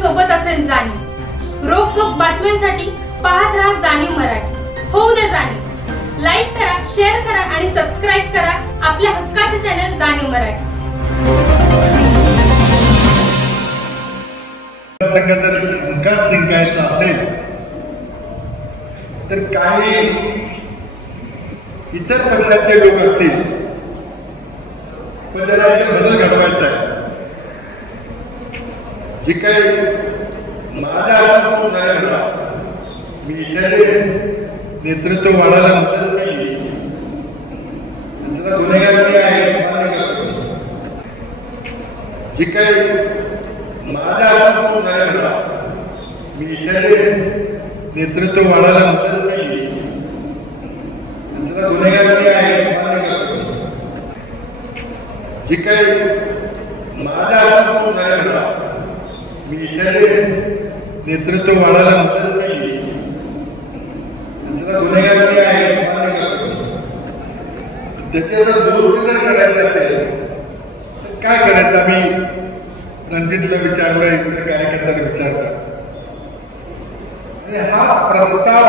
सोबत असेल जाणीव। रोखोक बातम्यांसाठी पाहत राहा जाणीव मराठी। होऊ दे जाणीव। लाईक करा, शेअर करा आणि सबस्क्राईब करा आपल्या हक्काचे चॅनल जाणीव मराठी। जर विकास जिंकायचा असेल तर काही इतर पक्षाचे लोक असतील, पण त्याला बदल घडवायचा आहे। जे काही माझ्या हातात झालं, मी इथे नेतृत्व वाढायला मदत केली, त्याचा गुन्हेगार मी आहे मान्य करतो। जे काही माझ्या हातात झालं, मी इथे नेतृत्व वाढायला मदत केली, त्याचा गुन्हेगार मी आहे मान्य करतो। जे काही माझ्या हातात झालं, मी इथे नेतृत्व वाढायला मदत केली, त्याचा गुन्हेगार मी आहे मान्य करतो। त्याचे जर दुरुस्ती जर करायची असेल तर काय करायचं? आम्ही रणजितला विचारलं, इतर कार्यकर्त्यांना विचारलं, हा प्रस्ताव